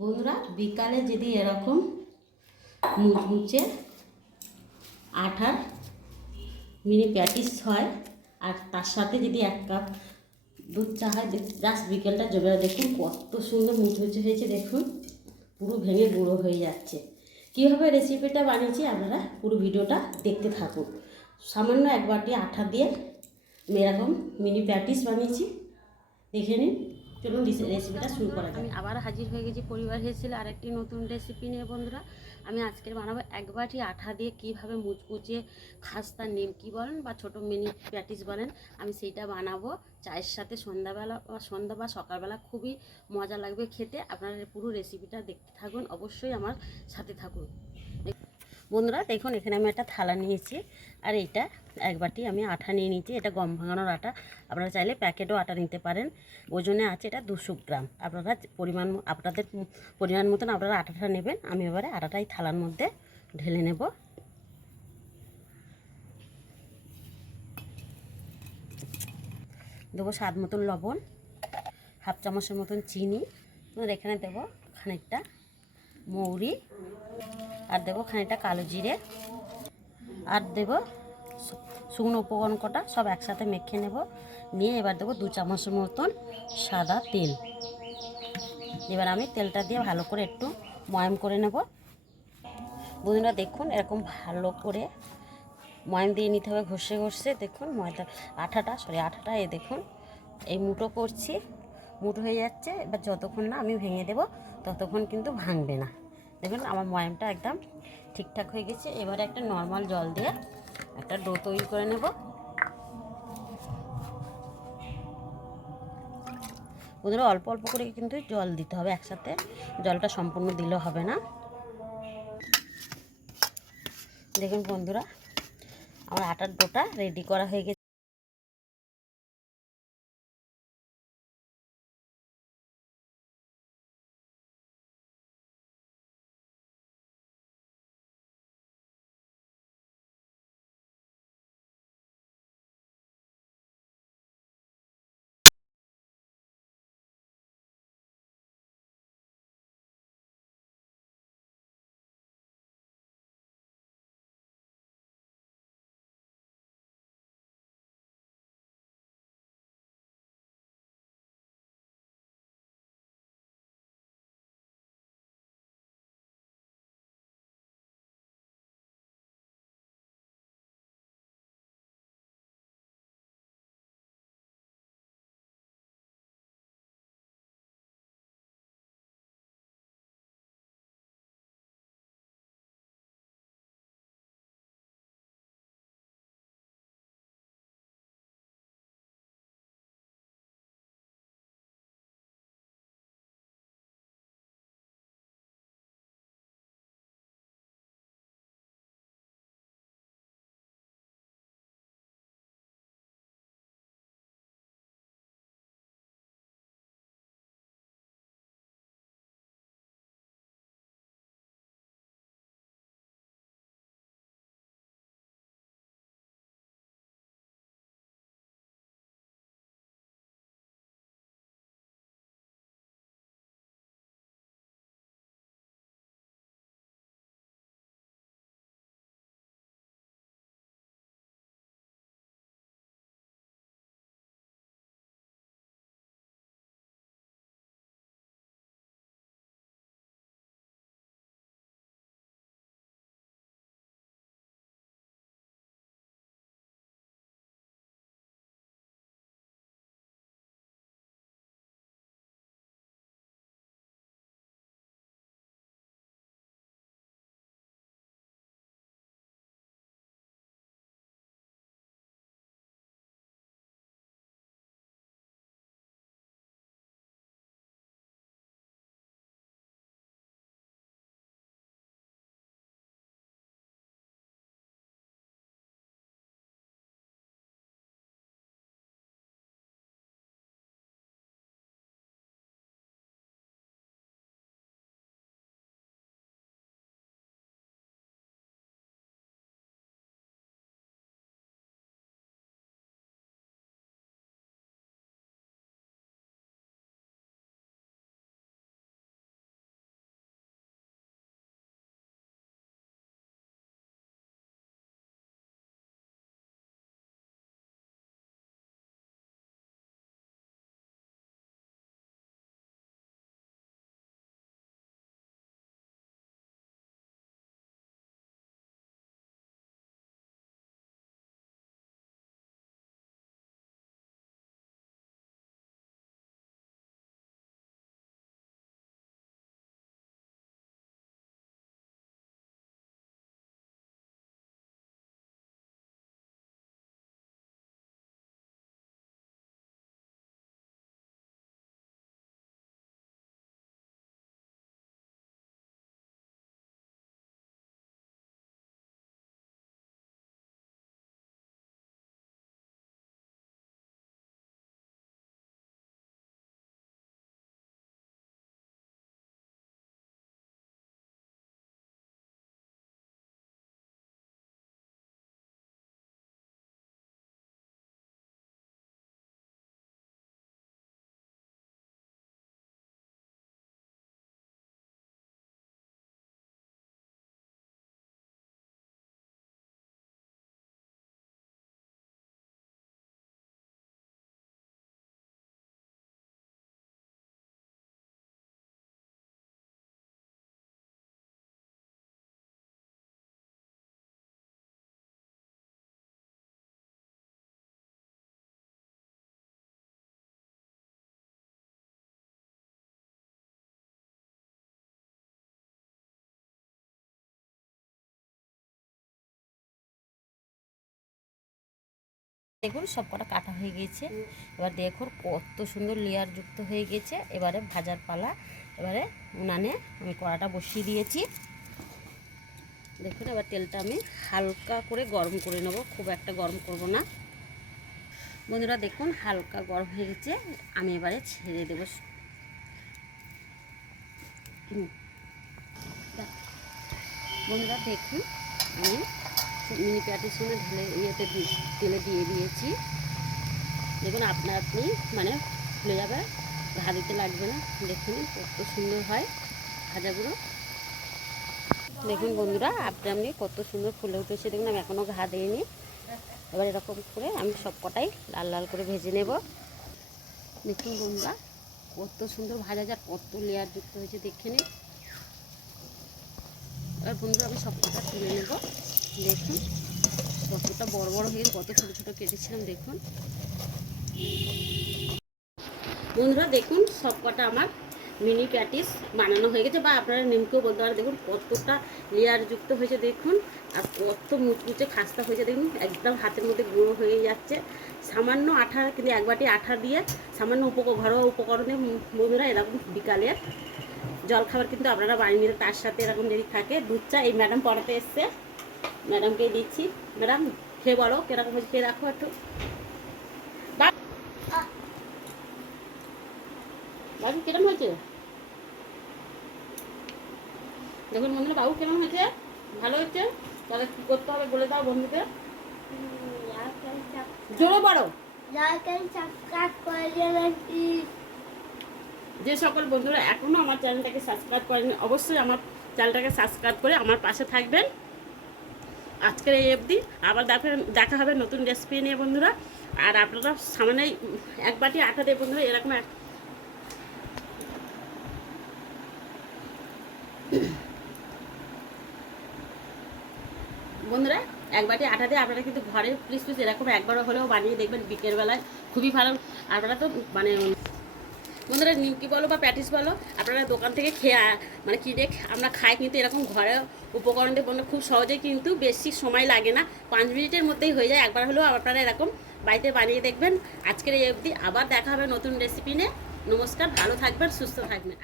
বন্ধুরা, বিকালে যদি এরকম মুচমুচে আঠার মিনি প্যাটিস হয়, আর তার সাথে যদি এক কাপ দুধ চা হয় জাস্ট বিকেলটা জমে দেখুন কত সুন্দর মুচমুচে হয়েছে, দেখুন। পুরো ভেঙে গুঁড়ো হয়ে যাচ্ছে। কীভাবে রেসিপিটা বানিয়েছি আপনারা পুরো ভিডিওটা দেখতে থাকুন। সামান্য এক বাটি আঠা দিয়ে এরকম মিনি প্যাটিস বানিয়েছি। দেখে নিন। চলুন রেসিপিটা শুরু করা আমি আবার হাজির হয়ে গেছি পরিবার হয়েছিল আরেকটি নতুন রেসিপি নিয়ে বন্ধুরা। আমি আজকের বানাবো এক বাটি আঠা দিয়ে কীভাবে মুচমুচে খাস্তা নিমকি বলেন বা ছোটো মিনি প্যাটিস বলেন আমি সেইটা বানাবো। চায়ের সাথে সন্ধ্যাবেলা বা সন্ধ্যা বা সকালবেলা খুবই মজা লাগবে খেতে। আপনারা পুরো রেসিপিটা দেখতে থাকুন অবশ্যই আমার সাথে থাকুন। বন্ধুরা, দেখুন, এখানে আমি একটা থালা নিয়েছি। আর এইটা এক বাটি আমি আটা নিয়ে নিয়েছি। এটা গম ভাঙানোর আটা। আপনারা চাইলে প্যাকেটও আটা নিতে পারেন। ওজনে আছে এটা দুশো গ্রাম। আপনারা পরিমাণ, আপনাদের পরিমাণ মতন আপনারা আটাটা নেবেন। আমি এবারে আটাটাই থালার মধ্যে ঢেলে নেব। দেবো স্বাদ মতন লবণ, হাফ চামচের মতন চিনি। এখানে দেবো খানিকটা মৌরি। আর দেবো খানিকটা কালো জিরে। আর দেবো শুকনো উপকরণ কটা, সব একসাথে মেখে নেব। নিয়ে এবার দেবো দু চামচের মতন সাদা তেল। এবার আমি তেলটা দিয়ে ভালো করে একটু ময়াম করে নেব। বন্ধুরা দেখুন, এরকম ভালো করে ময়াম দিয়ে নিতে হবে ঘষে ঘষে। দেখুন, ময়দা, আঠাটা সরি আঠাটা এ দেখুন, এই মুটো করছি। মুটো হয়ে যাচ্ছে, এবার যতক্ষণ না আমি ভেঙে দেব, ততক্ষণ কিন্তু ভাঙবে না। দেখুন, আমার ময়ামটা একদম ঠিকঠাক হয়ে গেছে। এবারে একটা নর্মাল জল দিয়ে একটা ডো তৈরি করে নেব। ওদের অল্প অল্প করে কিন্তু জল দিতে হবে একসাথে। জলটা সম্পূর্ণ দিলে হবে না। দেখুন বন্ধুরা, আমার আটার ডোটা রেডি করা হয়ে গেছে। দেখুন, সব কটা কাটা হয়ে গেছে এবার দেখুন, কত সুন্দর লেয়ার যুক্ত হয়ে গেছে এবারে ভাজার পালা, এবারে উনানে আমি কড়াটা বসিয়ে দিয়েছি। দেখুন, এবার তেলটা আমি হালকা করে গরম করে নেব। খুব একটা গরম করব না। বন্ধুরা, দেখুন, হালকা গরম হয়ে গেছে আমি এবারে ছেড়ে দেবো। বন্ধুরা, দেখুন, আমি মিনি প্যাটির সঙ্গে ঢেলে ইয়েতে তেলে দিয়ে দিয়েছি। দেখুন, আপনা আপনি মানে ফুলে যাবে, ঘা দিতে লাগবে না। দেখুন, কত সুন্দর হয় ভাজাগুলো। দেখুন বন্ধুরা, আপনি আপনি কত সুন্দর ফুলে উঠেছে। দেখুন, আমি এখনও ঘা দিইনি। এবার এরকম করে আমি সব কটাই লাল লাল করে ভেজে নেব। দেখুন বন্ধুরা, কত সুন্দর ভাজা যায় কত লেয়ার যুক্ত হয়েছে, দেখে নিন। এবার বন্ধুরা, আমি সব কটা তুলে নেব। দেখুন, কতটা বড় বড় হয়ে কত ছোটো ছোটো কেটেছিলাম, দেখুন। বন্ধুরা, দেখুন, সব কটা আমার মিনি প্যাটিস বানানো হয়ে গেছে, বা আপনারা নিমকেও বলতে পারেন, দেখুন, কতটা লেয়ার যুক্ত হয়েছে, দেখুন, আর কত মুচমুচে খাস্তা হয়েছে, দেখুন, একদম হাতের মধ্যে গুঁড়ো হয়ে যাচ্ছে। সামান্য আঠা, কিন্তু এক বাটি আঠা দিয়ে সামান্য উপকরণ, ঘরোয়া উপকরণে বন্ধুরা, এরকম বিকালের জল খাবার কিন্তু আপনারা বানিয়ে নিলে তার সাথে এরকম যদি থাকে দুধ চা এই ম্যাডাম পড়াতে এসছে। ম্যাডামকে দিচ্ছি। ম্যাডাম খেয়ে বলো কীরকম হয়েছে খেয়ে রাখো একটু। বাবু কিরম হয়েছে? দেখুন বন্ধুরা বাবু কেমন হয়েছে? ভালো হয়েছে? তাহলে কী করতে হবে বলে দাও বন্ধুকে। জোরে বড় যে সকল বন্ধুরা এখনও আমার চ্যানেলটাকে সাবস্ক্রাইব করেনি, অবশ্যই আমার চ্যানেলটাকে সাবস্ক্রাইব করে আমার পাশে থাকবেন। আজকের এই অবধি, আবার দেখা দেখা হবে নতুন রেসিপি নিয়ে বন্ধুরা। আর আপনারা সামনে এক বাটি আটা দিয়ে বন্ধুরা এরকম এক বন্ধুরা, এক বাটি আটা দিয়ে আপনারা কিন্তু ঘরে প্লিজ প্লিজ এরকম একবার হলেও বানিয়ে দেখবেন বিকেলবেলায়। খুবই ভালো। আপনারা তো মানে বন্ধুরা নিমকি বলো বা প্যাটিস বলো, আপনারা দোকান থেকে খেয়ে মানে কিনে আমরা খাই কিন্তু এরকম ঘরে উপকরণ দিয়ে খুব সহজেই কিন্তু বেশি সময় লাগে না। পাঁচ মিনিটের মধ্যেই হয়ে যায়, একবার হলেও আপনারা এরকম বাড়িতে বানিয়ে দেখবেন। আজকের এই অবধি আবার দেখা হবে নতুন রেসিপি নিয়ে। নমস্কার, ভালো থাকবেন, সুস্থ থাকবেন।